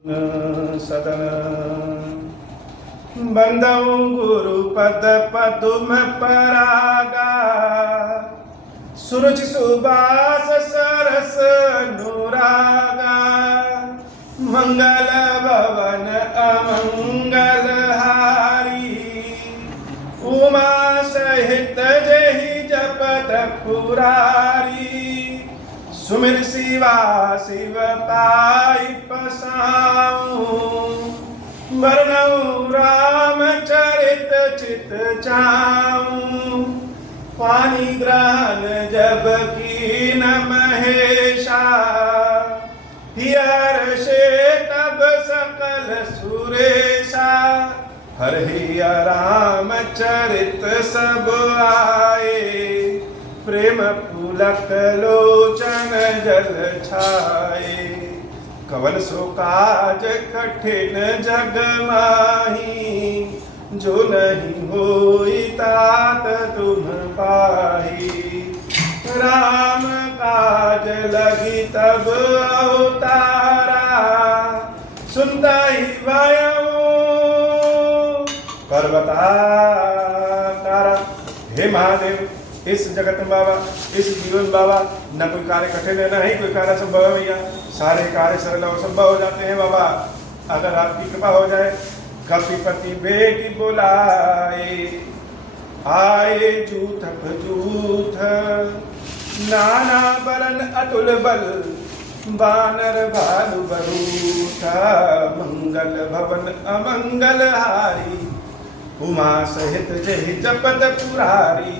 सदन बंदऊ गुरु पद पदुम परागा सुरुचि सुबास सरस अनुरागा मंगल भवन अमंगल हारी उमा सहित जहि जपत पुरारी सुमिर शिवा शिव पाई पसाऊं वर्णऊ राम चरित चित चाऊं पानी ग्रहण जब की न महेशा हियर से तब सकल सुरेशा हरि राम चरित सब आए प्रेम पुलक लोचन जल छाए कवन सो काज कठिन जग माही जो नहीं होई तात तुम पाही राम काज लगी तब अवतारा सुनता ही वायु पर्वताकारा। हे महादेव, इस जगत में बाबा, इस जीवन बाबा, न कोई कार्य कठिन है न ही कोई कार्य संभव है भैया, सारे कार्य सरल और संभव हो जाते हैं बाबा अगर आपकी कृपा हो जाए। कपिपति बेटी बुलाए आए जूथ जूथ नाना बरन अतुल बल बानर भालु बरूथा मंगल भवन अमंगल हारी उमा सहित जहि जपत पुरारी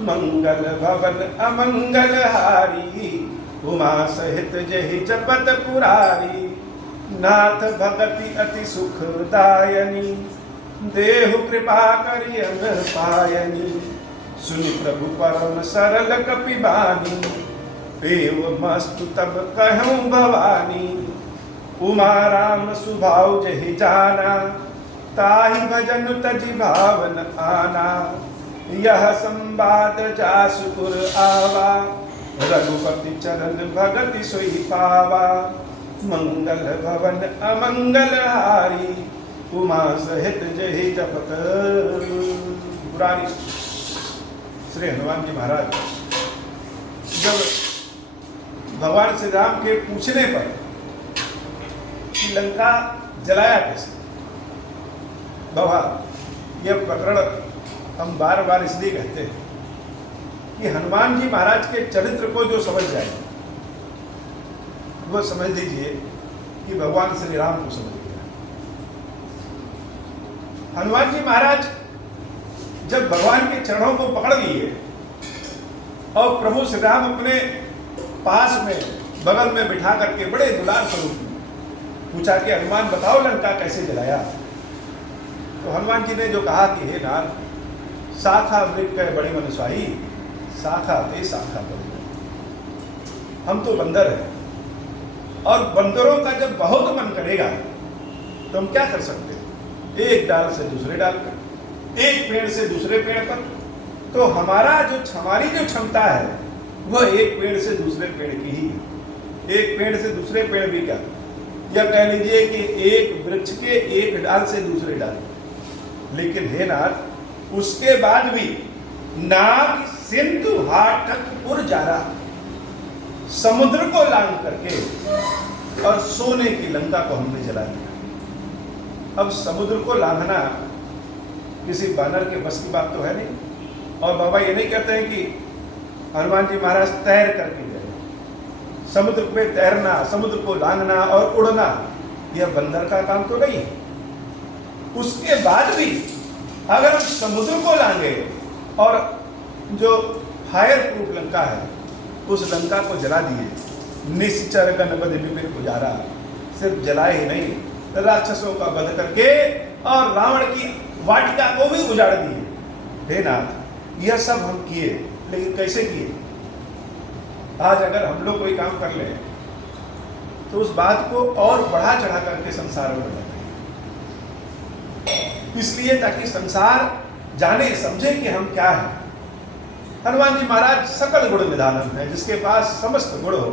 मंगल भवन अमंगल हारी उमा सहित जहि जपत पुरारी नाथ भगति अति सुखदायनी देहु कृपा करि अन पायनी सुनि प्रभु परम सरल कपिबानी एव मस्तु तब कहूँ भवानी उमा राम सुभाव जहि जाना ताहि भजन तजि भावन आना यह संवाद जासुकुर आवा रघुपति चरण भगति सोई पावा मंगल भवन अमंगल हारी उमा सहित जहि जपत पुरारी। श्री हनुमान जी महाराज जब भगवान श्री राम के पूछने पर कि लंका जलाया कैसे, बाबा यह प्रकरण हम बार बार इसलिए कहते हैं कि हनुमान जी महाराज के चरित्र को जो समझ जाए वो समझ लीजिए कि भगवान श्री राम को समझ गया। हनुमान जी महाराज जब भगवान के चरणों को पकड़ लिए और प्रभु श्री राम अपने पास में बगल में बिठा करके बड़े दुलार स्वरूप में पूछा कि हनुमान बताओ लंका कैसे जलाया। तो हनुमान जी ने जो कहा कि हे नाथ शाखा वृक्ष के बड़े मनुष्वाही शाखा ते शाखा बड़े, हम तो बंदर हैं और बंदरों का जब बहुत मन करेगा तो हम क्या कर सकते हैं, एक डाल से दूसरे डाल पर, एक पेड़ से दूसरे पेड़ पर। तो हमारी जो क्षमता है वह एक पेड़ से दूसरे पेड़ की ही, एक पेड़ से दूसरे पेड़ भी क्या, या कह लीजिए कि एक वृक्ष के एक डाल से दूसरे डाल। लेकिन हे नाथ उसके बाद भी नाग सिंधु हाटक पुर जारा, समुद्र को लांग करके और सोने की लंका को हमने जला दिया। अब समुद्र को लांघना किसी बानर के बस की बात तो है नहीं। और बाबा ये नहीं कहते हैं कि हनुमान जी महाराज तैर करके गए, समुद्र पे तैरना, समुद्र को लांघना और उड़ना यह बंदर का काम तो नहीं है। उसके बाद भी अगर हम समुद्र को लांघे और जो फायर प्रूफ लंका है उस लंका को जला दिए, निश्चर गणपति विपिन पुजारा, सिर्फ जलाए ही नहीं राक्षसों का वध करके और रावण की वाटिका को भी उजाड़ दिए। हे नाथ यह सब हम किए, लेकिन कैसे किए। आज अगर हम लोग कोई काम कर लें तो उस बात को और बढ़ा चढ़ा करके संसार में बताते हैं, इसलिए ताकि संसार जाने समझे कि हम क्या हैं। हनुमान जी महाराज सकल गुण निधानम है, जिसके पास समस्त गुण हो,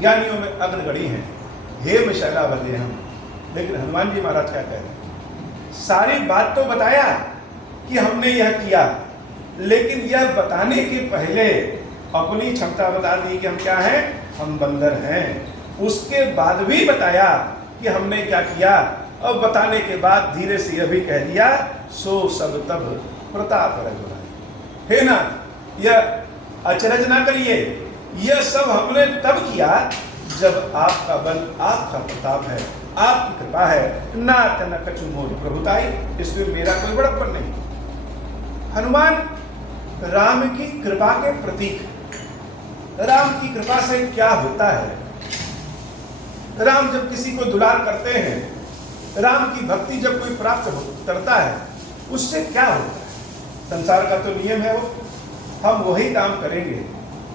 ज्ञानियों में अग्रगणी हैं। हेम शैलावते हम लेकिन हनुमान जी महाराज क्या कह रहे हैं? सारी बात तो बताया कि हमने यह किया, लेकिन यह बताने के पहले अपनी क्षमता बता दी कि हम क्या हैं, हम बंदर हैं। उसके बाद भी बताया कि हमने क्या किया, और बताने के बाद धीरे से यह भी कह दिया, सो सब तब प्रताप रघुराई। हे नाथ, यह अचरज ना करिए, यह सब हमने तब किया जब आपका बल, आपका प्रताप है, आपकी कृपा है। ना तन कछु मोर प्रभुताई, इसमें मेरा कोई बड़प्पन नहीं। हनुमान राम की कृपा के प्रतीक। राम की कृपा से क्या होता है? राम जब किसी को दुलार करते हैं, राम की भक्ति जब कोई प्राप्त करता है, उससे क्या होता है? संसार का तो नियम है वो, हम वही काम करेंगे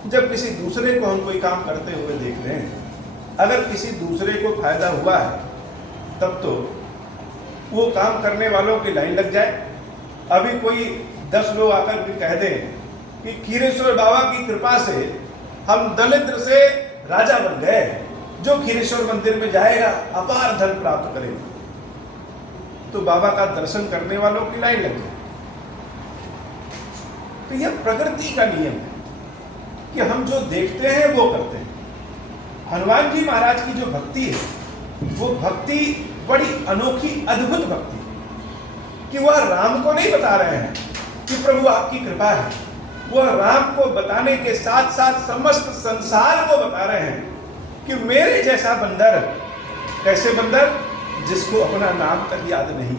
जब किसी दूसरे को हम कोई काम करते हुए देख रहे हैं। अगर किसी दूसरे को फायदा हुआ है तब तो वो काम करने वालों की लाइन लग जाए। अभी कोई 10 लोग आकर के कह दें कि खीरेश्वर बाबा की कृपा से हम दलिद्र से राजा बन गए, जो खीरेश्वर मंदिर में जाएगा अपार धन प्राप्त करेगा, तो बाबा का दर्शन करने वालों की लाइन लग जाए। तो यह प्रकृति का नियम है कि हम जो देखते हैं वो करते हैं। हनुमान जी महाराज की जो भक्ति है, वो भक्ति बड़ी अनोखी, अद्भुत भक्ति है कि वह राम को नहीं बता रहे हैं कि प्रभु आपकी कृपा है, वह राम को बताने के साथ साथ समस्त संसार को बता रहे हैं कि मेरे जैसा बंदर, कैसे बंदर, जिसको अपना नाम तक याद नहीं,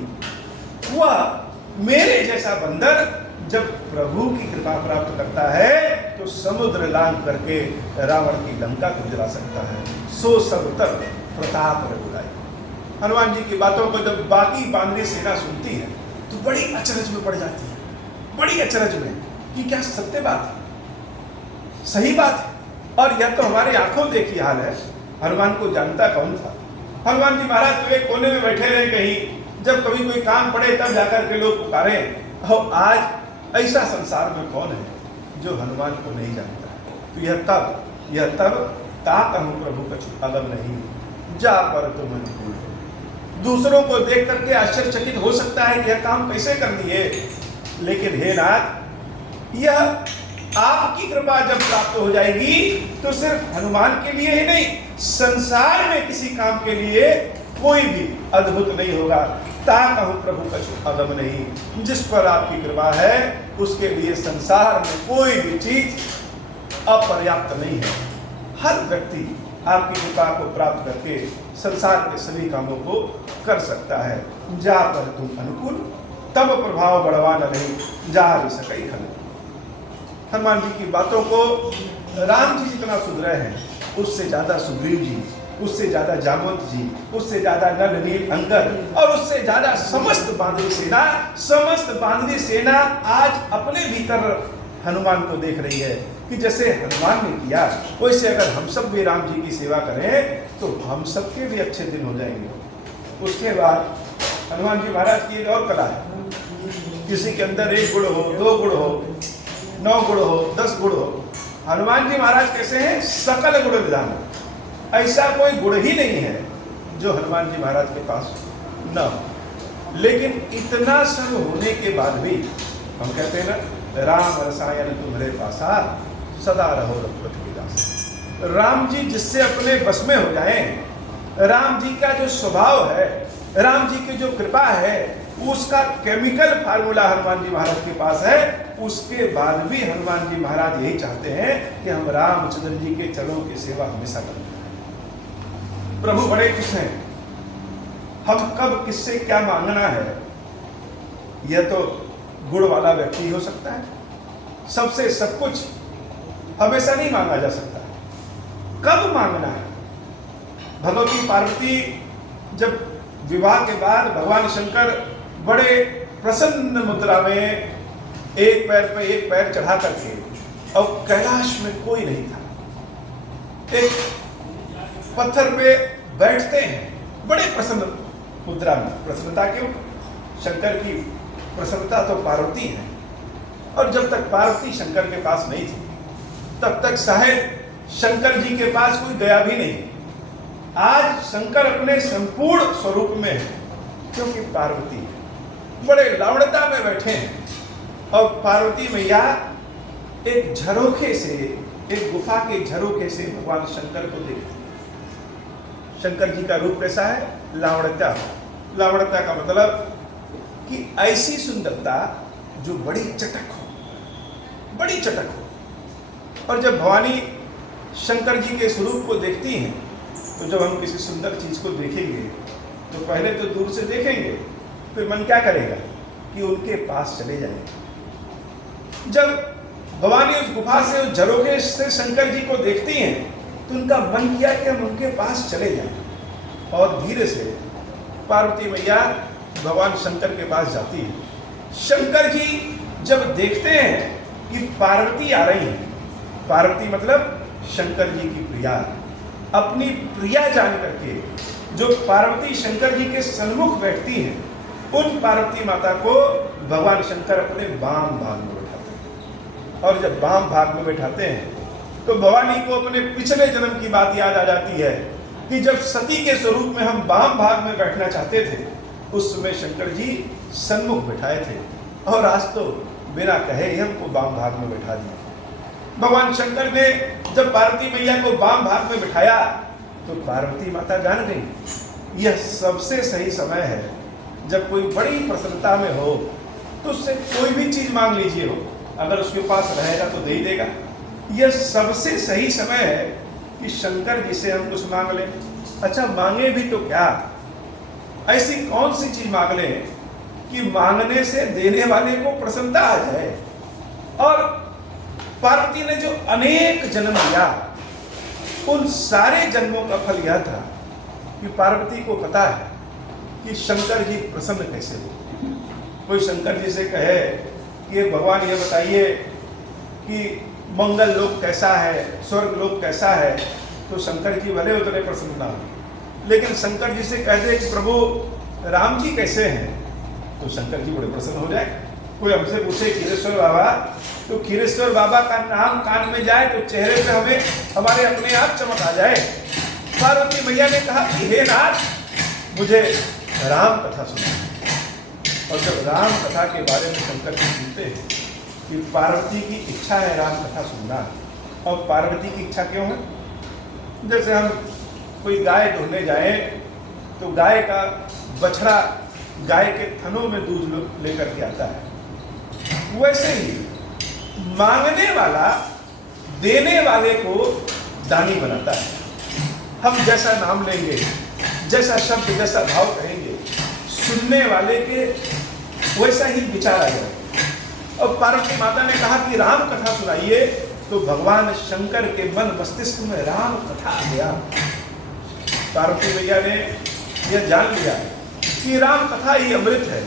वह मेरे जैसा बंदर जब प्रभु की कृपा प्राप्त करता है तो समुद्र लांघ करके रावण की लंका को जला सकता है। सो सब तक प्रताप रघुराई। हनुमान जी की बातों को जब बाकी बानरी सेना सुनती है तो बड़ी अचरज में पड़ जाती है, बड़ी अचरज में कि क्या सत्य बात है, सही बात है। और यह तो हमारे आंखों देखी हाल है। हनुमान को जानता कौन था? हनुमान जी महाराज तो एक कोने में बैठे रहे कहीं, जब कभी कोई काम पड़े तब जाकर के लोग पुकारे। और आज ऐसा संसार में कौन है जो हनुमान को नहीं जानता? तो यह तब ता कहूं प्रभु कछु अगम नहीं, जा पर तुम अनुकूल हो। दूसरों को देख करके आश्चर्यचकित हो सकता है कि यह काम कैसे कर दिए, लेकिन हे नाथ, यह आपकी कृपा जब प्राप्त हो जाएगी तो सिर्फ हनुमान के लिए ही नहीं, संसार में किसी काम के लिए कोई भी अद्भुत नहीं होगा। ता कहूं प्रभु कछु अगम नहीं, जिस पर आपकी कृपा है उसके लिए संसार में कोई भी चीज अपर्याप्त नहीं है। हर व्यक्ति आपकी कृपा को प्राप्त करके संसार के सभी कामों को कर सकता है। जा पर तुम अनुकूल, तब प्रभाव बढ़वा न नहीं, जा सकई खल। हनुमान जी की बातों को राम जी जितना सुन रहे हैं, उससे ज्यादा सुग्रीव जी, उससे ज्यादा जामवंत जी, उससे ज्यादा नल नील अंगद, और उससे ज्यादा समस्त बांदरी सेना आज अपने भीतर हनुमान को देख रही है कि जैसे हनुमान ने किया वैसे अगर हम सब भी राम जी की सेवा करें तो हम सबके भी अच्छे दिन हो जाएंगे। उसके बाद हनुमान जी महाराज की एक और कला है, किसी के अंदर 1 गुण हो, 2 गुण हो, 9 गुण हो, 10 गुण हो, हनुमान जी महाराज कैसे हैं? सकल गुण विधान। ऐसा कोई गुण ही नहीं है जो हनुमान जी महाराज के पास न हो। लेकिन इतना सब होने के बाद भी हम कहते हैं ना, राम रसायन तुम्हारे पासा, सदा रहो रघुपति के दास। राम जी जिससे अपने बस में हो जाएं, राम जी का जो स्वभाव है, राम जी की जो कृपा है, उसका केमिकल फार्मूला हनुमान जी महाराज के पास है। उसके बाद भी हनुमान जी महाराज यही चाहते हैं कि हम रामचंद्र जी के चरणों की सेवा हमेशा करें। प्रभु बड़े खुश हैं, हम कब किससे क्या मांगना है यह तो गुण वाला व्यक्ति हो सकता है। सबसे सब कुछ हमेशा नहीं मांगा जा सकता, कब मांगना है। भगवती पार्वती जब विवाह के बाद भगवान शंकर बड़े प्रसन्न मुद्रा में एक पैर पे एक पैर चढ़ा करके, और कैलाश में कोई नहीं था, एक पत्थर पे बैठते हैं बड़े प्रसन्न मुद्रा में। प्रसन्नता क्यों? शंकर की प्रसन्नता तो पार्वती है, और जब तक पार्वती शंकर के पास नहीं थी तब तक शायद शंकर जी के पास कोई गया भी नहीं। आज शंकर अपने संपूर्ण स्वरूप में है, क्योंकि पार्वती बड़े लावणता में बैठे हैं और पार्वती मैया एक झरोखे से, एक गुफा के झरोखे से भगवान शंकर को देखते हैं। शंकर जी का रूप कैसा है? लावणता। लावणता का मतलब कि ऐसी सुंदरता जो बड़ी चटक हो, बड़ी चटक हो। और जब भवानी शंकर जी के स्वरूप को देखती हैं, तो जब हम किसी सुंदर चीज को देखेंगे तो पहले तो दूर से देखेंगे, फिर मन क्या करेगा कि उनके पास चले जाएंगे। जब भवानी उस गुफा से, उस झरोखे से शंकर जी को देखती हैं, तो उनका मन किया कि हम उनके पास चले जाएं। और धीरे से पार्वती मैया भगवान शंकर के पास जाती है। शंकर जी जब देखते हैं कि पार्वती आ रही है, पार्वती मतलब शंकर जी की प्रिया, अपनी प्रिया जान करके जो पार्वती शंकर जी के सन्मुख बैठती हैं, उन पार्वती माता को भगवान शंकर अपने वाम भाग में बैठाते हैं। और जब वाम भाग में बैठाते हैं तो भवानी को अपने पिछले जन्म की बात याद आ जाती है कि जब सती के स्वरूप में हम वाम भाग में बैठना चाहते थे, उस समय शंकर जी सन्मुख बैठाए थे, और आज तो बिना कहे ही हमको वाम भाग में बैठा दिया। भगवान शंकर ने जब पार्वती मैया को वाम भाग में बिठाया तो पार्वती माता जान गई यह सबसे सही समय है। जब कोई बड़ी प्रसन्नता में हो तो उससे कोई भी चीज मांग लीजिए, हो अगर उसके पास रहेगा तो दे ही देगा। यह सबसे सही समय है कि शंकर जी से हम कुछ मांग लें। अच्छा, मांगे भी तो क्या, ऐसी कौन सी चीज मांग लें कि मांगने से देने वाले को प्रसन्नता आ जाए। और पार्वती ने जो अनेक जन्म लिया, उन सारे जन्मों का फल यह था कि पार्वती को पता है कि शंकर जी प्रसन्न कैसे हो। कोई शंकर जी से कहे कि भगवान ये बताइए कि मंगल लोक कैसा है, स्वर्ग लोक कैसा है, तो शंकर जी भले उतने प्रसन्न ना हो। लेकिन शंकर जी से कह दे कि प्रभु राम जी कैसे हैं, तो शंकर जी बड़े प्रसन्न हो जाए। कोई हमसे पूछे खीरेश्वर बाबा, तो खीरेश्वर बाबा का नाम कान में जाए तो चेहरे पे हमें हमारे अपने आप चमक आ जाए। पार्वती मैया ने कहा कि हे नाथ, मुझे राम कथा सुना। और जब राम कथा के बारे में शंकर जी सुनते हैं कि पार्वती की इच्छा है राम कथा सुनना, और पार्वती की इच्छा क्यों है? जैसे हम कोई गाय ढूंढने जाए तो गाय का बछड़ा गाय के थनों में दूध लेकर के आता है, वैसे ही मांगने वाला देने वाले को दानी बनाता है। हम जैसा नाम लेंगे, जैसा शब्द, जैसा भाव कहेंगे, सुनने वाले के वैसा ही विचार आ जाएगा। और पार्वती माता ने कहा कि राम कथा सुनाइए, तो भगवान शंकर के मन मस्तिष्क में राम कथा आ गया। पार्वती मैया ने यह जान लिया कि राम कथा ही अमृत है,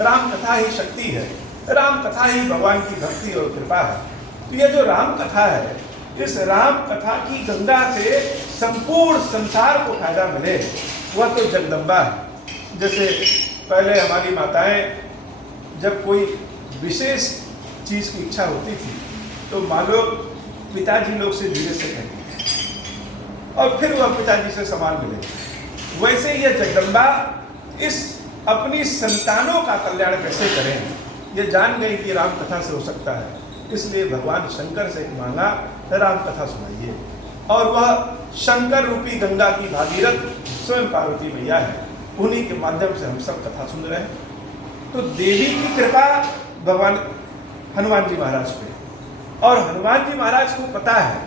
राम कथा ही शक्ति है, राम कथा ही भगवान की भक्ति और कृपा है। तो यह जो राम कथा है, इस राम कथा की गंगा से संपूर्ण संसार को फायदा मिले, वह तो जगदम्बा है। जैसे पहले हमारी माताएं जब कोई विशेष चीज की इच्छा होती थी तो मान लो पिताजी लोग से धीरे से कहती थी और फिर वह पिताजी से सामान मिले। वैसे यह जगदम्बा इस अपनी संतानों का कल्याण कैसे करें, यह जान गई कि राम कथा से हो सकता है। इसलिए भगवान शंकर से मांगा राम कथा सुनाइए, और वह शंकर रूपी गंगा की भागीरथ स्वयं पार्वती मैया है। उन्हीं के माध्यम से हम सब कथा सुन रहे हैं। तो देवी की कृपा भगवान हनुमान जी महाराज पे, और हनुमान जी महाराज को पता है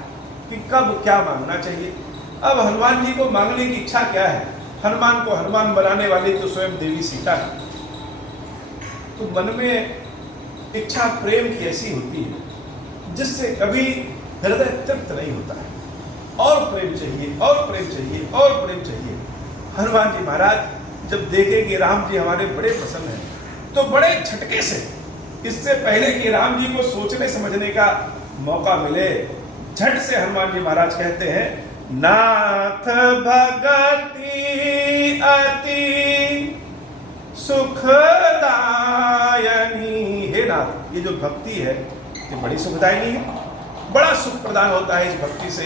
कि कब क्या मांगना चाहिए। अब हनुमान जी को मांगने की इच्छा क्या है? हनुमान को हनुमान बनाने वाली तो स्वयं देवी सीता है। तो मन में इच्छा प्रेम की ऐसी होती है जिससे कभी हृदय तृप्त नहीं होता है, और प्रेम चाहिए, और प्रेम चाहिए, और प्रेम चाहिए। हनुमान जी महाराज जब देखे कि राम जी हमारे बड़े प्रसन्न हैं, तो बड़े झटके से, इससे पहले कि राम जी को सोचने समझने का मौका मिले, झट से हनुमान जी महाराज कहते हैं, नाथ भगति अति सुखदायनी। हे नाथ, ये जो भक्ति है ये बड़ी सुखदायनी है, बड़ा सुख प्रदान होता है इस भक्ति से।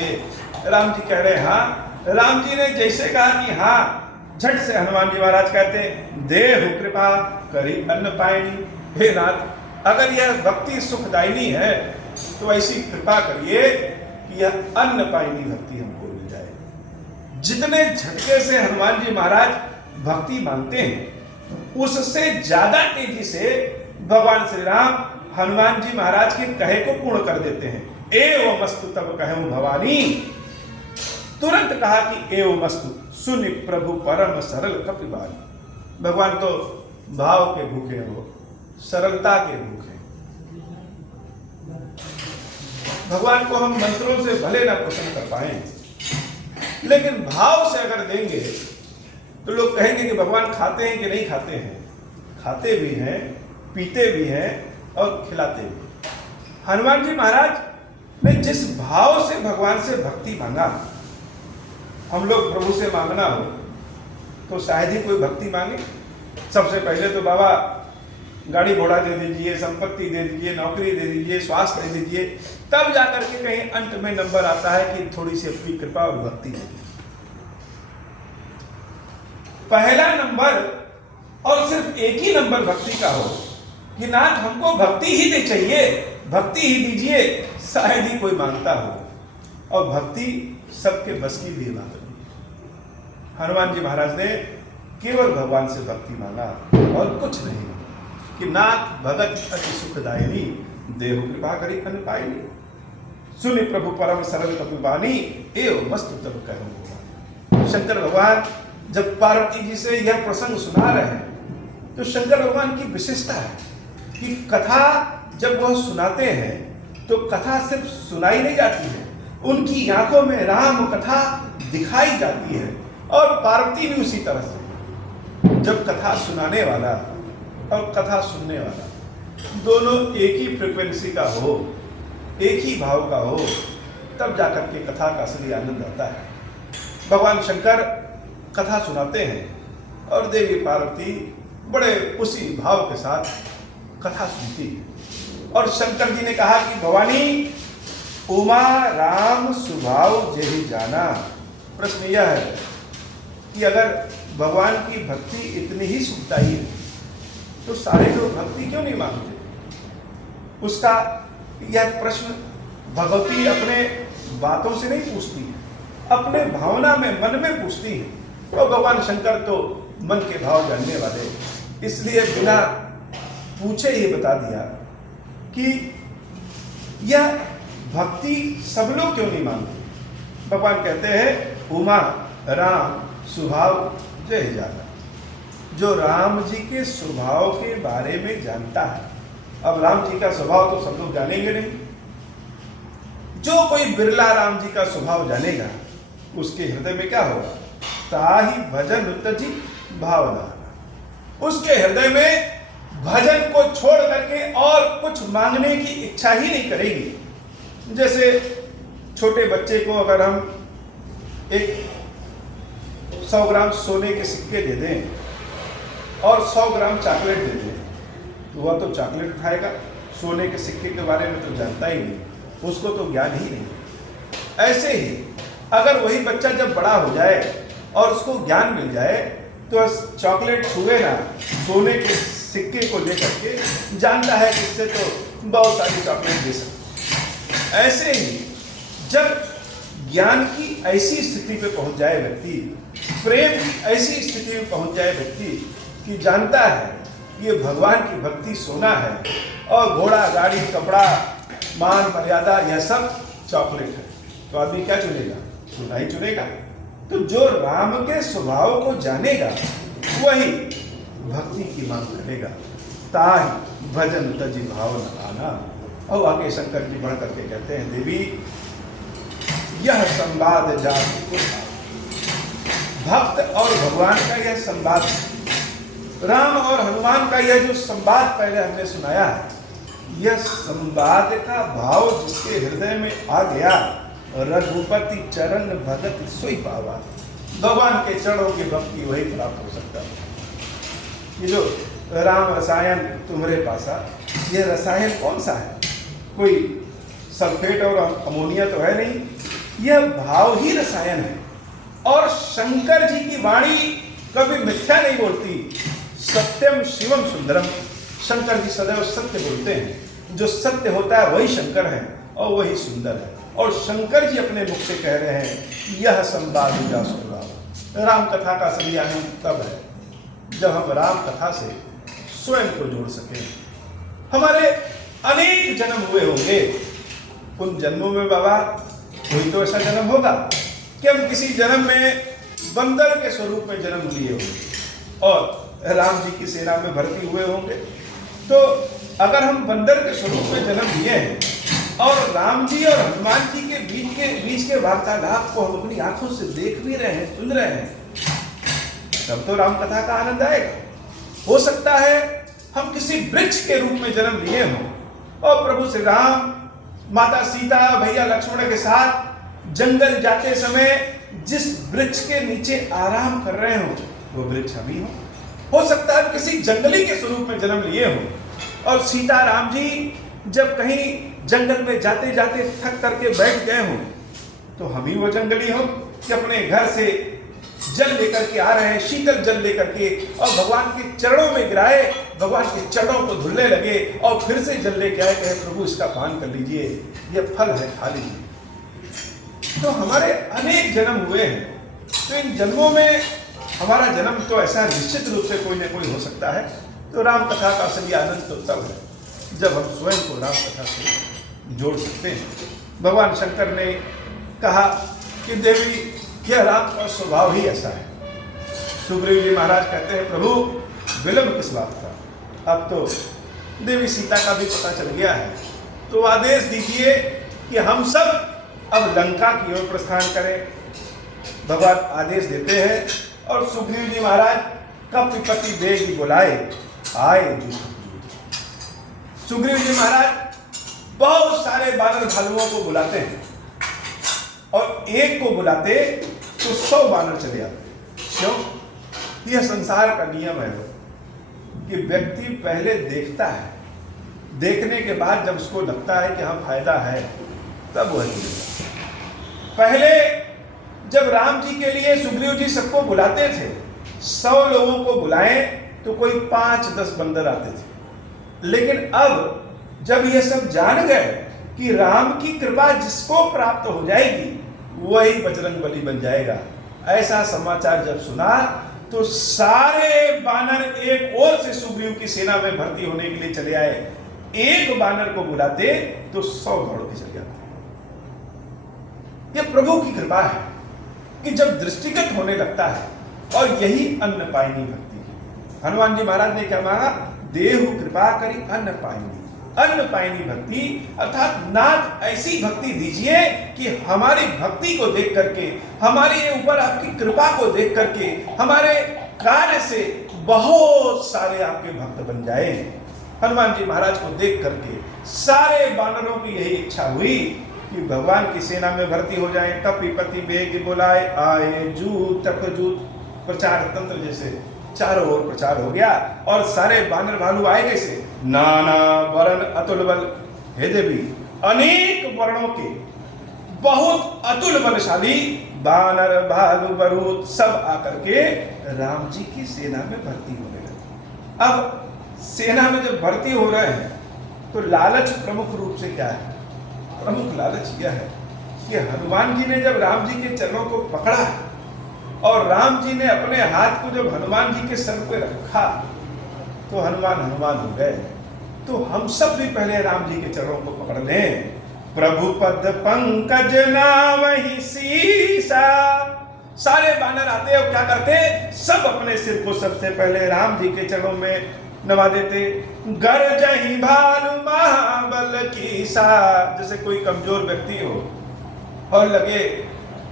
राम जी कह रहे हैं, हाँ राम जी ने जैसे कहा कि हाँ, झट से हनुमान जी महाराज कहते हैं, देहु कृपा करी अन्न पायनी। हे नाथ, अगर यह भक्ति सुखदायिनी है तो ऐसी कृपा करिए कि यह अन्न पायनी भक्ति हमको मिल जाए। जितने झटके से हनुमान जी महाराज भक्ति मांगते हैं, उससे ज्यादा तेजी से भगवान श्री राम हनुमान जी महाराज के कहे को पूर्ण कर देते हैं। एवमस्तु तब कहूं भवानी, तुरंत कहा कि एवमस्तु, सुनि प्रभु परम सरल कपिबानी। भगवान तो भाव के भूखे हो, सरलता के भूखे। भगवान को हम मंत्रों से भले ना प्रसन्न कर पाए, लेकिन भाव से अगर देंगे तो लोग कहेंगे कि भगवान खाते हैं कि नहीं खाते हैं। खाते भी हैं, पीते भी हैं और खिलाते भी। हनुमान जी महाराज ने जिस भाव से भगवान से भक्ति मांगा, हम लोग प्रभु से मांगना हो तो शायद ही कोई भक्ति मांगे। सबसे पहले तो बाबा गाड़ी घोड़ा दे दीजिए, संपत्ति दे दीजिए, नौकरी दे दीजिए, स्वास्थ्य दे दीजिए, तब जाकर के कहीं अंत में नंबर आता है कि थोड़ी सी अपनी कृपा और भक्ति दे। पहला नंबर और सिर्फ एक ही नंबर भक्ति का हो कि नाथ हमको भक्ति ही दे चाहिए, भक्ति ही दीजिए, शायद ही कोई मांगता हो। और भक्ति सबके बस की भी बात नहीं। हनुमान जी महाराज ने केवल भगवान से भक्ति मांगा और कुछ नहीं, कि नाथ भगत अति सुखदायिनी, देहु कृपा करी अन्न पायनी। सुनि प्रभु परम सरल कपिबानी, एवं मस्तु तब कहूं भगवान। शंकर भगवान जब पार्वती जी से यह प्रसंग सुना रहे हैं तो शंकर भगवान की विशेषता है कि कथा जब वह सुनाते हैं तो कथा सिर्फ सुनाई नहीं जाती है, उनकी आंखों में राम कथा दिखाई जाती है। और पार्वती भी उसी तरह से, जब कथा सुनाने वाला और कथा सुनने वाला दोनों एक ही फ्रिक्वेंसी का हो, एक ही भाव का हो, तब जाकर के कथा का असली आनंद आता है। भगवान शंकर कथा सुनाते हैं और देवी पार्वती बड़े उसी भाव के साथ कथा सुनती है। और शंकर जी ने कहा कि भवानी उमा राम स्वभाव जेहि जाना। प्रश्न यह है कि अगर भगवान की भक्ति इतनी ही सुखदायी है तो सारे लोग भक्ति क्यों नहीं मांगते? उसका यह प्रश्न भगवती अपने बातों से नहीं पूछती है, अपने भावना में, मन में पूछती है। और भगवान शंकर तो मन के भाव जानने वाले, इसलिए बिना पूछे ही बता दिया कि यह भक्ति सब लोग क्यों नहीं मांगते। भगवान कहते हैं उमा राम स्वभाव जय जाना। जो राम जी के स्वभाव के बारे में जानता है, अब राम जी का स्वभाव तो सब लोग जानेंगे नहीं, जो कोई बिरला राम जी का स्वभाव जानेगा उसके हृदय में क्या होगा? ताहि भजन तजी भावना। उसके हृदय में भजन को छोड़ करके और कुछ मांगने की इच्छा ही नहीं करेगी। जैसे छोटे बच्चे को अगर हम एक 100 ग्राम सोने के सिक्के दे दें और 100 ग्राम चॉकलेट दे दें तो वह तो चॉकलेट खाएगा, सोने के सिक्के के बारे में तो जानता ही नहीं, उसको तो ज्ञान ही नहीं। ऐसे ही अगर वही बच्चा जब बड़ा हो जाए और उसको ज्ञान मिल जाए तो चॉकलेट छुए ना, सोने के सिक्के को लेकर के जानता है कि इससे तो बहुत सारी चॉकलेट दे सकते। ऐसे ही जब ज्ञान की ऐसी स्थिति पे पहुंच जाए व्यक्ति, प्रेम की ऐसी स्थिति में पहुंच जाए व्यक्ति कि जानता है ये भगवान की भक्ति सोना है और घोड़ा गाड़ी कपड़ा मान मर्यादा यह सब चॉकलेट है, तो आदमी क्या चुनेगा? सोना ही चुनेगा। तो जो राम के स्वभाव को जानेगा वही भक्ति की मांग करेगा। ताहि भजन तजी भाव न आना। और आगे शंकर जी बढ़ करके कहते हैं देवी यह संवाद जाति भक्त और भगवान का यह संवाद, राम और हनुमान का यह जो संवाद पहले हमने सुनाया है, यह संवाद का भाव जिसके हृदय में आ गया, रघुपति चरण भगत सोई पावा। भगवान के चरणों की भक्ति वही प्राप्त हो सकता है। ये जो राम रसायन तुम्हारे पासा, यह रसायन कौन सा है? कोई सल्फेट और अमोनिया तो है नहीं, यह भाव ही रसायन है। और शंकर जी की वाणी कभी मिथ्या नहीं बोलती। सत्यम शिवम सुंदरम, शंकर जी सदैव सत्य बोलते हैं। जो सत्य होता है वही शंकर है और वही सुंदर है। और शंकर जी अपने मुख से कह रहे हैं यह संवाद राम कथा का सही आनंद तब है जब हम राम कथा से स्वयं को जोड़ सके। हमारे अनेक जन्म हुए होंगे, उन जन्मों में बाबा कोई तो ऐसा जन्म होगा कि हम किसी जन्म में बंदर के स्वरूप में जन्म लिए होंगे और राम जी की सेना में भर्ती हुए होंगे। तो अगर हम बंदर के स्वरूप में जन्म लिए हैं और राम जी और हनुमान जी के बीच के वार्तालाप को हम अपनी आंखों से देख भी रहे हैं, सुन रहे हैं, तब तो राम कथा का आनंद आएगा। हो सकता है हम किसी वृक्ष के रूप में जन्म लिए हों और प्रभु श्री राम माता सीता भैया लक्ष्मण के साथ जंगल जाते समय जिस वृक्ष के नीचे आराम कर रहे हो वो वृक्ष हम ही हो सकता है किसी जंगली के स्वरूप में जन्म लिए हो और सीता राम जी जब कहीं जंगल में जाते जाते थक करके बैठ गए हो तो हम ही वो जंगली हो कि अपने घर से जल लेकर के आ रहे हैं, शीतल जल लेकर के, और भगवान के चरणों में गिराए, भगवान के चरणों को धुलने लगे और फिर से जल लेके आए, कहे प्रभु इसका पान कर लीजिए, ये फल है, खा लीजिए। तो हमारे अनेक जन्म हुए हैं। तो इन जन्मों में हमारा जन्म तो ऐसा निश्चित रूप से कोई न कोई हो सकता है। तो राम कथा का असली आनंद तो तब है जब हम स्वयं को राम कथा से जोड़ सकते हैं। भगवान शंकर ने कहा कि देवी यह राम का स्वभाव ही ऐसा है। सुग्रीव जी महाराज कहते हैं प्रभु विलंब किस बात का, अब तो देवी सीता का भी पता चल गया है, तो आदेश दीजिए कि हम सब अब लंका की ओर प्रस्थान करें। भगवान आदेश देते हैं और सुग्रीव जी महाराज कपिपति वेग बुलाए आए जूझ। सुग्रीव जी महाराज बहुत सारे बानर भालुओं को बुलाते हैं और एक को बुलाते तो 100 बानर चले आते। क्यों? यह संसार का नियम है कि व्यक्ति पहले देखता है, देखने के बाद जब उसको लगता है कि हाँ फायदा है तब वह जुड़ेगा। पहले जब राम जी के लिए सुग्रीव जी सबको बुलाते थे, 100 लोगों को बुलाएं तो कोई 5-10 बंदर आते थे। लेकिन अब जब ये सब जान गए कि राम की कृपा जिसको प्राप्त हो जाएगी वही बजरंग बली बन जाएगा, ऐसा समाचार जब सुना तो सारे बानर एक ओर से सुग्रीव की सेना में भर्ती होने के लिए चले आए। एक बानर को बुलाते तो 100 दौड़ के चले आते। यह प्रभु की कृपा है कि जब दृष्टिगत होने लगता है, और यही अन्न पायनी भक्ति है। हनुमान जी महाराज ने क्या मांगा? देहु कृपा करी अन्न पायनी। अन्न पायनी भक्ति अर्थात नाथ ऐसी भक्ति दीजिए कि हमारी भक्ति को देख करके, हमारे ऊपर आपकी कृपा को देख करके, हमारे कार्य से बहुत सारे आपके भक्त बन जाए। हनुमान जी महाराज को देख करके सारे बानरों की यही इच्छा हुई कि भगवान की सेना में भर्ती हो जाए। कपिपति वेग बुलाए आए जूत तक जूत, प्रचार तंत्र जैसे चारों ओर प्रचार हो गया और सारे बानर भालू आए कैसे? नाना वर्ण अतुल बल। हे देवी अनेक वर्णों के बहुत अतुल बलशाली बानर भालू बरूद सब आकर के राम जी की सेना में भर्ती होने लगे। अब सेना में जब भर्ती हो रहे हैं तो लालच प्रमुख रूप से क्या है? प्रमुख लालच यह है कि हनुमान जी ने जब राम जी के चरणों को पकड़ा और राम जी ने अपने हाथ को जब हनुमान जी के सर पे रखा तो हनुमान हनुमान हो गए। तो हम सब भी पहले राम जी के चरणों को पकड़ लें। प्रभु पद पंकज नावहि सीसा। सारे बानर आते और क्या करते? सब अपने सिर को सबसे पहले राम जी के चरणों में नवा देते। गरजहि भालु महाबल कीसा। जैसे कोई कमजोर व्यक्ति हो और लगे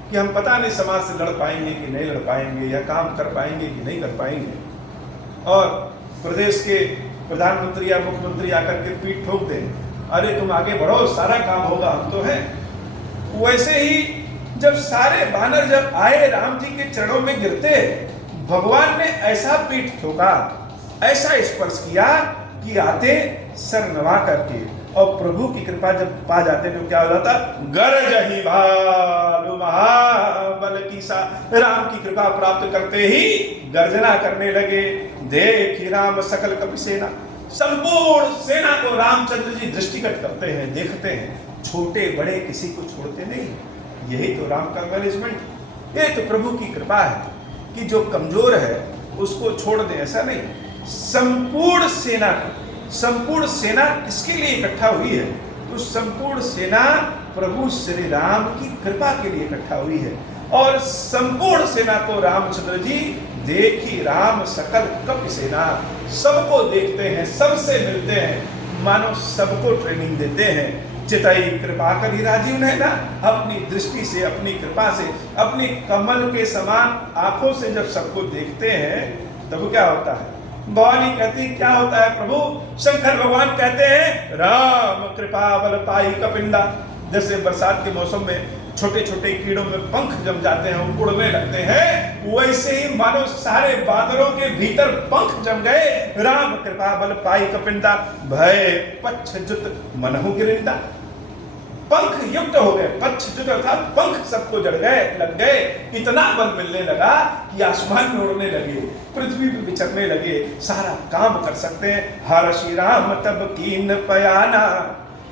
कि हम पता नहीं समाज से लड़ पाएंगे कि नहीं लड़ पाएंगे, या काम कर पाएंगे कि नहीं कर पाएंगे, और प्रदेश के प्रधानमंत्री या मुख्यमंत्री आकर के पीठ ठोक दें, अरे तुम आगे बढ़ो सारा काम होगा, हम तो हैं। वैसे ही जब सारे बानर जब आए राम जी के चरणों में गिरते, भगवान ने ऐसा पीठ ठोका, ऐसा स्पर्श किया कि आते सर नवा करके और प्रभु की कृपा जब पा जाते तो क्या हो जाता? गरजहि भालु महाबल कीसा। राम की कृपा प्राप्त करते ही गर्जना करने लगे। देखि राम सकल कपि सेना। संपूर्ण सेना को रामचंद्र जी दृष्टिगत करते हैं, देखते हैं, छोटे बड़े किसी को छोड़ते नहीं। यही तो राम का मैनेजमेंट। ये तो प्रभु की कृपा है कि जो कमजोर है उसको छोड़ दे, ऐसा नहीं। संपूर्ण सेना किसके लिए इकट्ठा हुई है? तो संपूर्ण सेना प्रभु श्री राम की कृपा के लिए इकट्ठा हुई है। और संपूर्ण सेना को रामचंद्र जी देखी राम सकल कपि सेना, सबको देखते हैं, सबसे मिलते हैं, मानो सबको ट्रेनिंग देते हैं। चितई कृपा करी राजीव नैना। अपनी दृष्टि से, अपनी कृपा से, अपनी कमल के समान आंखों से जब सबको देखते हैं तब क्या होता है? भवानी कहती क्या होता है प्रभु? शंकर भगवान कहते हैं राम कृपा बल पाई कपिंदा। जैसे बरसात के मौसम में छोटे छोटे कीड़ों में पंख जम जाते हैं, उड़ने लगते हैं, वैसे ही मानो सारे बादलों के भीतर पंख जम गए। राम कृपा बल पाई कपिंदा, भय पच्छजुत मनहु गिरिंदा। पंख युक्त हो गए, पच्छजुत अर्थात पंख सबको जड़ गए, लग गए। इतना बल मिलने लगा कि आसमान में उड़ने लगे, पृथ्वी पे विचरने लगे, सारा काम कर सकते हैं। हर श्री राम तब कीन पयाना,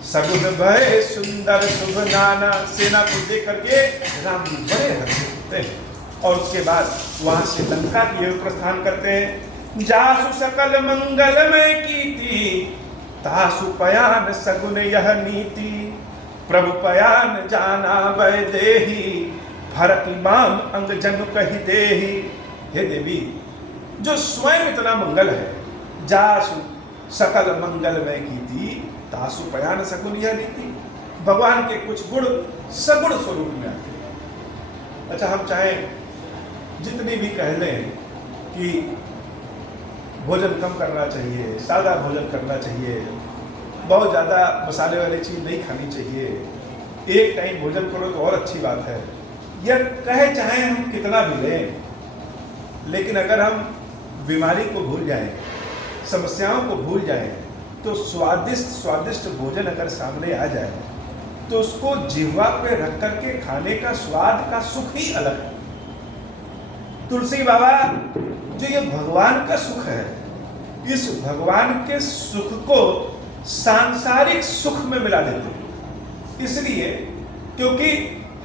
सगुन भय सुंदर शुभ नाना। सेना को देख करके राम जी बड़े हर्षित होते हैं और उसके बाद वहां से लंका की ओर प्रस्थान करते हैं। जासु सकल मंगलमय कीर्ति, तासु पयान सगुन यह नीति। प्रभु पयान जाना वै देही, भरत बाम अंग जन कहि देही। हे देवी, जो स्वयं इतना मंगल है, जासु सकल मंगलमय कीर्ति, तासु पयान सगुन यह नीति। भगवान के कुछ गुण सगुण स्वरूप में आते हैं। अच्छा, हम चाहें जितनी भी कह लें कि भोजन कम करना चाहिए, सादा भोजन करना चाहिए, बहुत ज़्यादा मसाले वाली चीज़ नहीं खानी चाहिए, एक टाइम भोजन करो तो और अच्छी बात है, यह कहे चाहे हम कितना भी लें, लेकिन अगर हम बीमारी को भूल जाएं, समस्याओं को भूल जाएं, तो स्वादिष्ट भोजन अगर सामने आ जाए तो उसको जिह्वा पे रख करके खाने का स्वाद का सुख ही अलग है। तुलसी बाबा, जो ये भगवान का सुख है, इस भगवान के सुख को सांसारिक सुख में मिला देते हैं। इसलिए क्योंकि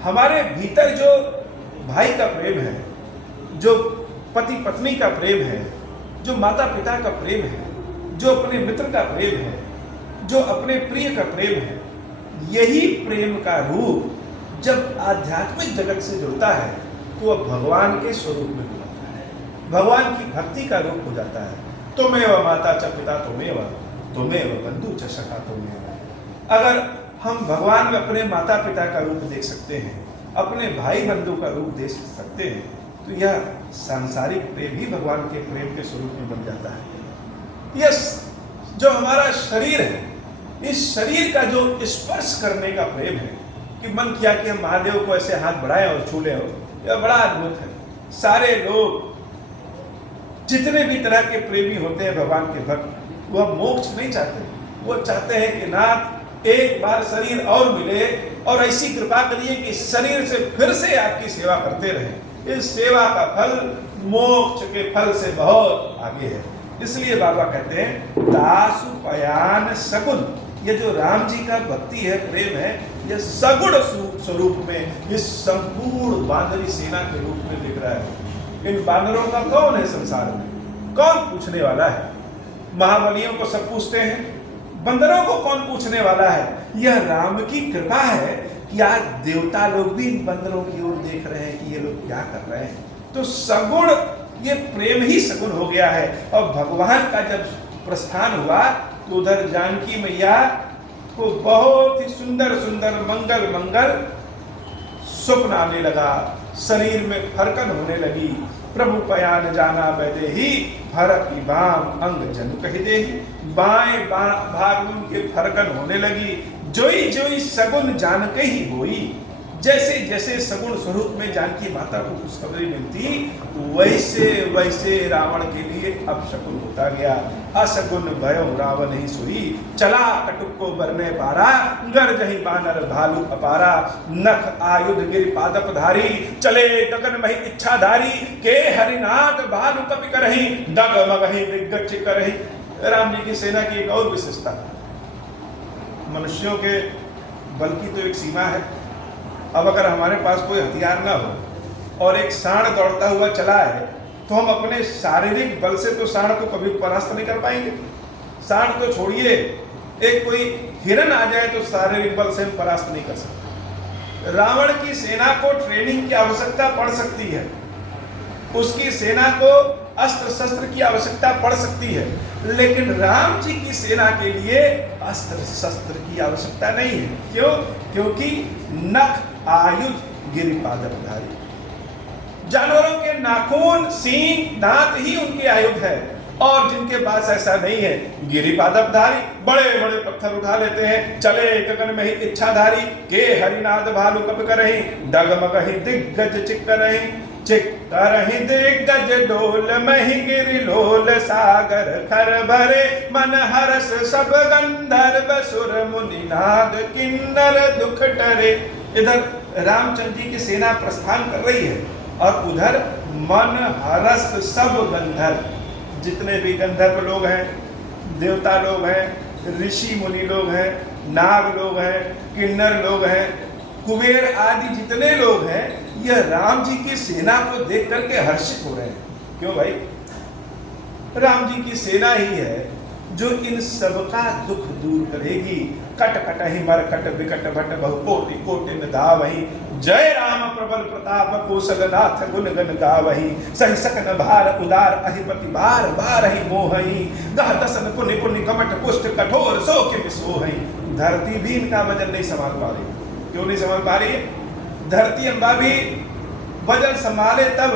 हमारे भीतर जो भाई का प्रेम है, जो पति पत्नी का प्रेम है, जो माता पिता का प्रेम है, जो अपने मित्र का प्रेम है, जो अपने प्रिय का प्रेम है, यही प्रेम का रूप जब आध्यात्मिक जगत से जुड़ता है तो वह भगवान के स्वरूप में जुड़ता है, भगवान की भक्ति का रूप हो जाता है। त्वमेव माता च पिता त्वमेव, त्वमेव बंधु च सखा त्वमेव। अगर हम भगवान में अपने माता पिता का रूप देख सकते हैं, अपने भाई बंधु का रूप देख सकते हैं, तो यह सांसारिक प्रेम ही भगवान के प्रेम के स्वरूप में बन जाता है। यस, जो हमारा शरीर है, इस शरीर का जो स्पर्श करने का प्रेम है कि मन किया कि हम महादेव को ऐसे हाथ बढ़ाएं और छू लें, यह बड़ा अद्भुत है। सारे लोग जितने भी तरह के प्रेमी होते हैं भगवान के भक्त, वह मोक्ष नहीं चाहते, वो चाहते हैं कि नाथ एक बार शरीर और मिले और ऐसी कृपा करिए कि शरीर से फिर से आपकी सेवा करते रहे। इस सेवा का फल मोक्ष के फल से बहुत आगे है। इसलिए बाबा कहते हैं दासु पयान सगुण। ये जो राम जी का भक्ति है, प्रेम है, यह सगुण स्वरूप में इस संपूर्ण बानरी सेना के रूप में दिख रहा है। इन बानरों का कौन है संसार में? कौन पूछने वाला है? महाबलियों को सब पूछते हैं, बंदरों को कौन पूछने वाला है? यह राम की कृपा है कि आज देवता लोग भी इन बंदरों की ओर देख रहे हैं कि ये लोग क्या कर रहे हैं। तो सगुण, ये प्रेम ही सगुण हो गया है। और भगवान का जब प्रस्थान हुआ तो उधर जानकी मैया को बहुत ही सुंदर सुंदर मंगल मंगल स्वप्न आने लगा, शरीर में फरकन होने लगी। प्रभु पयान जाना वैदेही, भरत की बाम अंग जन कहि देही। बाएं भाग में उनके फरकन होने लगी। जोई जोई सगुन जान के ही होई, जैसे जैसे सगुण स्वरूप में जानकी माता को खुशखबरी मिलती, वैसे वैसे रावण के लिए अपशकुन होता गया। असगुन भयो रावण ही सोई, चला कटुक को बरने पारा, गरजहि बानर भालू अपारा, नख आयुध गिर पादप धारी, चले गगन मही इच्छाधारी, के हरिनाथ भालू कपि करहि, डगमगहि दिग्गज करहि। राम जी की सेना की एक और विशेषता, मनुष्यों के बल की तो एक सीमा है। अब अगर हमारे पास कोई हथियार ना हो और एक सांड दौड़ता हुआ चला है, तो हम अपने शारीरिक बल से तो सांड को कभी परास्त नहीं कर पाएंगे। सांड तो छोड़िए, एक कोई हिरन आ जाए तो शारीरिक बल से हम परास्त नहीं कर सकते। रावण की सेना को ट्रेनिंग की आवश्यकता पड़ सकती है, उसकी सेना को अस्त्र शस्त्र की आवश्यकता पड़ सकती है, लेकिन राम जी की सेना के लिए अस्त्र शस्त्र की आवश्यकता नहीं है। क्यों? क्योंकि नख आयुध गिरिपादपधारी, जानवरों के नाखून सींग दांत ही उनके आयुध है, और जिनके पास ऐसा नहीं है, गिरिपादपधारी बड़े बड़े पत्थर उठा लेते हैं। चले गगन में ही इच्छाधारी, के हरिनाद भालू कब करहि, डगमगहि दिग्गज चिक्करहि, चिक्करहि दिग्गज डोल महि गिरि लोल, सागर खर भरे मन हरस सब गंधर्व सुर मुनि नाद किन्नर दुख टरे। इधर रामचंद्र जी की सेना प्रस्थान कर रही है, और उधर मन हरस सब गंधर्व, जितने भी गंधर्व लोग हैं, देवता लोग हैं, ऋषि मुनि लोग हैं, नाग लोग हैं, किन्नर लोग हैं, कुबेर आदि जितने लोग हैं, यह राम जी की सेना को देख करके हर्षित हो रहे हैं। क्यों भाई? राम जी की सेना ही है जो इन सबका दुख दूर करेगी। कट कट ही मर कट विकट भट बहु कोटि कोटिन धावहि, जय राम प्रबल प्रताप कौशलनाथ गुण गण गावहि, सहि सकन भार उदार अधिपति बार बार ही मोहहि, गह दसन पुनि पुनि कमट पुष्ट कठोर सो के सोहहि। धरती भी इनका वजन नहीं संभाल पा रही। क्यों नहीं संभाल पा रही? धरती अम्बा भी वजन संभाले तब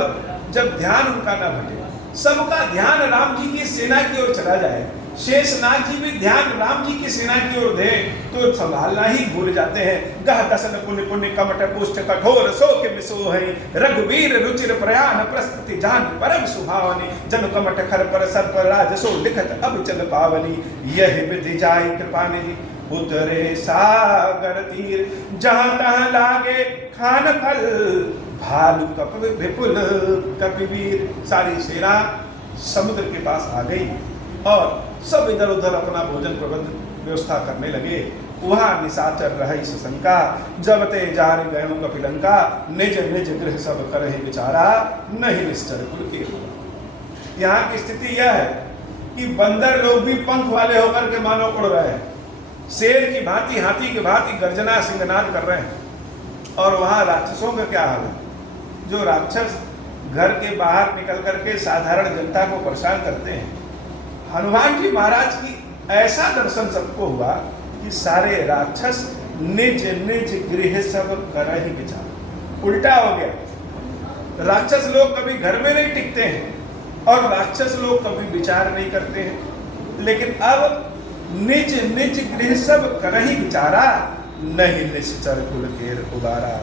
जब ध्यान उनका ना भटे। सबका ध्यान राम जी की सेना की ओर चला जाए, शेषनाग जी भी ध्यान राम जी की सेना की ओर दे तो संभालना ही भूल जाते हैं। गह दसन पुण्य पुण्य कमट पुष्ट कठोर सो के मिसो है, रघुवीर रुचिर प्रयाण प्रस्तुति जान परम सुहावनी, जन कमट खर पर सर पर राज सो लिखत अब चल पावनी, यह विधि जाई कृपा निधि उतरे सागर तीर, जहां तहां लागे खान फल भालू कप विपुल कपिवीर। सारी सेना समुद्र के पास आ गई और सब इधर उधर अपना भोजन प्रबंध व्यवस्था करने लगे। वहां निशाचर रही शंका, जब ते जार गयो कपिलंका, निज निज गृह सब करहि विचारा, नहीं निश्चर कुल के हुआ। यहाँ की स्थिति यह है कि बंदर लोग भी पंख वाले होकर के मानो उड़ रहे हैं, शेर की भांति हाथी की भांति गर्जना सिंहनाद कर रहे हैं। और वहां राक्षसों का क्या हाल है? जो राक्षस घर के बाहर निकल करके साधारण जनता को परेशान करते हैं, हनुमान जी महाराज की ऐसा दर्शन सबको हुआ कि सारे राक्षस निज निज गृह सब करहि विचार। उल्टा हो गया, राक्षस लोग कभी घर में नहीं टिकते हैं और राक्षस लोग कभी विचार नहीं करते हैं, लेकिन अब निज निज गृह सब करहि विचारा, नहीं निश्चर कुल केर उबारा।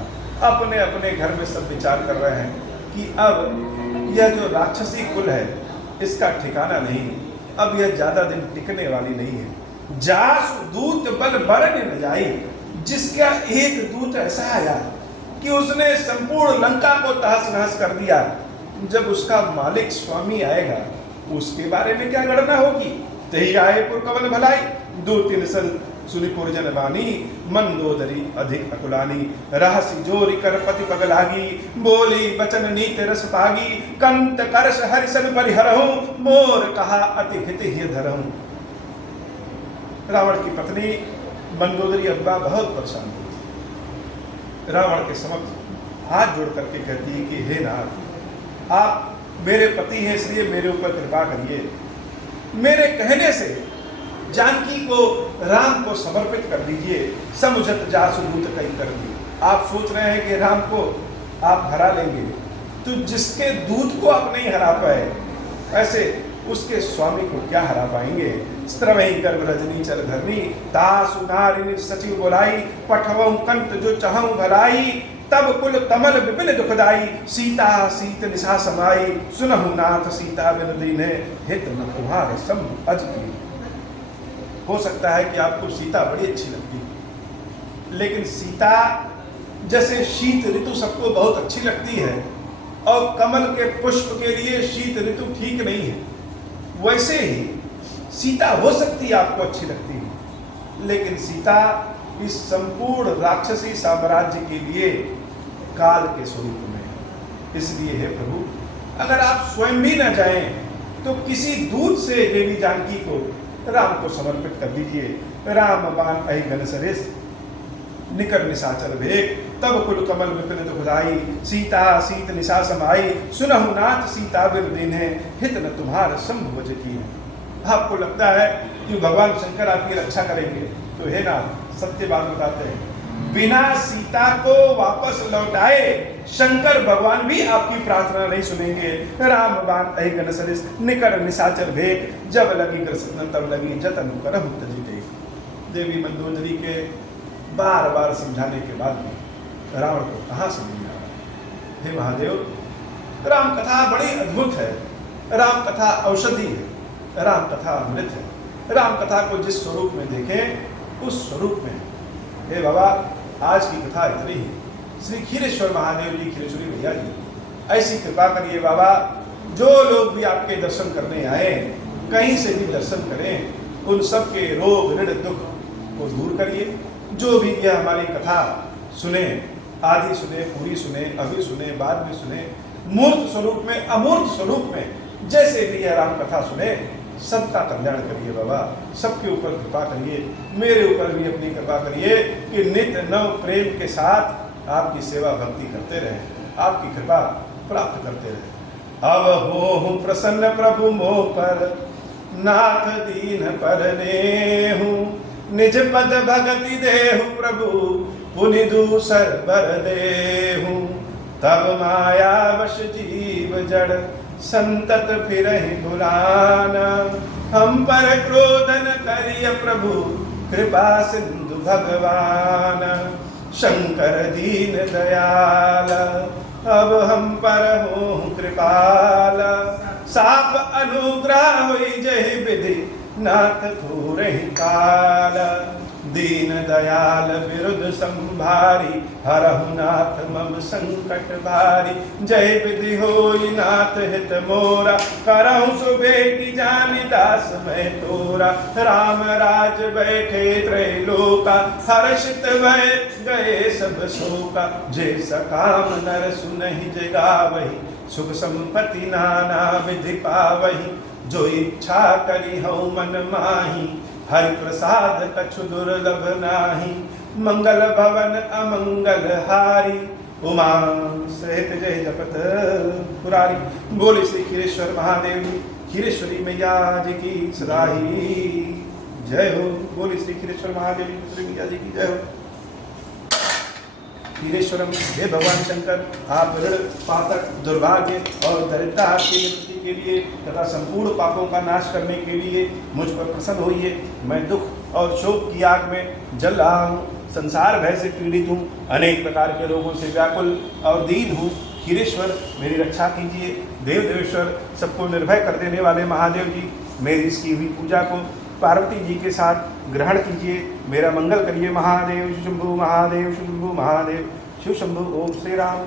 अपने अपने घर में सब विचार कर रहे हैं कि अब यह जो राक्षसी कुल है इसका ठिकाना नहीं, अब यह ज्यादा दिन टिकने वाली नहीं है। जास दूत बल बरन न जाई, जिसका एक दूत ऐसा आया कि उसने संपूर्ण लंका को तहस नहस कर दिया। जब उसका मालिक स्वामी आएगा उसके बारे में क्या गणना होगी? तही आए पुर कवन भलाई, दो तीन सल सुनि पुरजन बानी, मंदोदरी अधिक अकुलानी, रहसी जोरी कर पति पगलागी, बोली बचन नीत रस पागी, कंत करश हरिसन परिहरहूं, मोर कहा अति हित ही धरहूं। रावण की पत्नी मंदोदरी अब्बा बहुत परेशान हुई, रावण के समक्ष हाथ जोड़ करके कहती है कि हे नाथ, आप मेरे पति हैं, इसलिए मेरे ऊपर कृपा करिए। मेरे कहने से जानकी को राम को समर्पित कर दीजिए, समुझत जासु दूत कई कर दी। आप सोच रहे हैं कि राम को आप हरा लेंगे, तो जिसके दूत को आप नहीं हरा पाए, ऐसे उसके स्वामी को क्या हरा पाएंगे। स्त्रवही गर्भ रजनी चल धरनी, तासु नारिन सचिव बोलाई, पठवऊ कंत जो चहऊ भलाई, तब कुल कमल विपिन दुखदाई, सीता सीत निशा समाई, सुनहु नाथ सीता बिन दीन्हे, हित न तुम्हारे संग अज की। हो सकता है कि आपको सीता बड़ी अच्छी लगती है, लेकिन सीता जैसे शीत ऋतु सबको बहुत अच्छी लगती है और कमल के पुष्प के लिए शीत ऋतु ठीक नहीं है, वैसे ही सीता हो सकती है आपको अच्छी लगती है, लेकिन सीता इस संपूर्ण राक्षसी साम्राज्य के लिए काल के स्वरूप में। इसलिए हे प्रभु, अगर आप स्वयं भी न जाएं तो किसी दूत से देवी जानकी को राम को समर्पित कर दीजिए। राम बाण अहि घन सरिस, निकर निशाचर भेग, तब कुल कमल विपिन दुखदाई, सीता सीत निशा समाई, सुनहु नाथ सीता बिन दीन्हे, हित न तुम्हार संभ बज कीन्हे। आपको लगता है कि भगवान शंकर आपकी रक्षा करेंगे, तो हे ना, सत्य बात बताते हैं, बिना सीता को वापस लौटाए शंकर भगवान भी आपकी प्रार्थना नहीं सुनेंगे। राम बाण अहि घन सरिस, निकर निशाचर भेग, जब लगी ग्रसन तब लगी जतन करहु तजि टेक। देवी मंदोदरी के बार बार समझाने के बाद भी रावण को कहाँ से नहीं आ रहा। हे महादेव, राम कथा बड़ी अद्भुत है, राम कथा औषधि है, राम कथा अमृत है। राम कथा को जिस स्वरूप में देखें उस स्वरूप में। हे बाबा, आज की कथा इतनी ही। श्री खीरेश्वर महादेव जी, खीरेश्वरी भैया जी, ऐसी कृपा करिए बाबा, जो लोग भी आपके दर्शन करने आए, कहीं से भी दर्शन करें, उन सब के रोग ऋण दुख को दूर करिए। जो भी यह हमारी कथा सुने, आधी सुने, पूरी सुने, अभी सुने, बाद में सुने, मूर्त स्वरूप में, अमूर्त स्वरूप में, जैसे भी यह राम कथा सुने, सबका कल्याण करिए बाबा, सबके ऊपर कृपा करिए, मेरे ऊपर भी अपनी कृपा करिए कि नित्य नव प्रेम के साथ आपकी सेवा भक्ति करते रहें, आपकी कृपा प्राप्त करते रहें। अब हो प्रसन्न प्रभु मोह पर, नाथ दीन पर नेहु, निज पद भगति देहु प्रभु, पुनि दूसर बर देहु। तब माया वश जीव जड़, संतत फिरहि भुलाना, हम पर क्रोध न करिय प्रभु, कृपा सिंधु भगवान। शंकर दीन दयाल, अब हम पर हो कृपाल, साप अनुग्रह होई जहि विधि, नाथ थोरहि काल। दीन दयाल विरुद्ध संभारी, हरहु नाथ मम संकट भारी। जय विधि होई नाथ हित मोरा, करहु सुबेटी जानि दास मैं तोरा। राम राज बैठे त्रैलोका, हर्षित भय गए सब शोका। जे सकाम नर सुनहि जय गावहि, सुख संपत्ति नाना विधि पावहि। जो इच्छा करी हऊ मन माही, हरि प्रसाद कछु दुर्लभ नाही। मंगल भवन अमंगल हारी, उमा सहित जय जपत पुरारी। बोले श्री खीरेश्वर महादेव जी, खीरेश्वरी मैया जी की सदा ही जय हो। बोले श्री खीरेश्वर महादेव जी, खीरेश्वरी मैया जी की जय हो। खीरेश्वरम, हे भगवान शंकर, आप ऋण पातक दुर्भाग्य और दरिद्रता की निवृत्ति के लिए तथा संपूर्ण पापों का नाश करने के लिए मुझ पर प्रसन्न होइए। मैं दुख और शोक की आग में जल रहा हूँ, संसार भय से पीड़ित हूँ, अनेक प्रकार के रोगों से व्याकुल और दीन हूँ। खीरेश्वर, मेरी रक्षा कीजिए। देव देवेश्वर, सबको निर्भय कर देने वाले महादेव जी, मेरी इसकी हुई पूजा को पार्वती जी के साथ ग्रहण कीजिए, मेरा मंगल करिए। महादेव शंभु, महादेव शंभु, महादेव शिव शंभु। ओम श्री राम।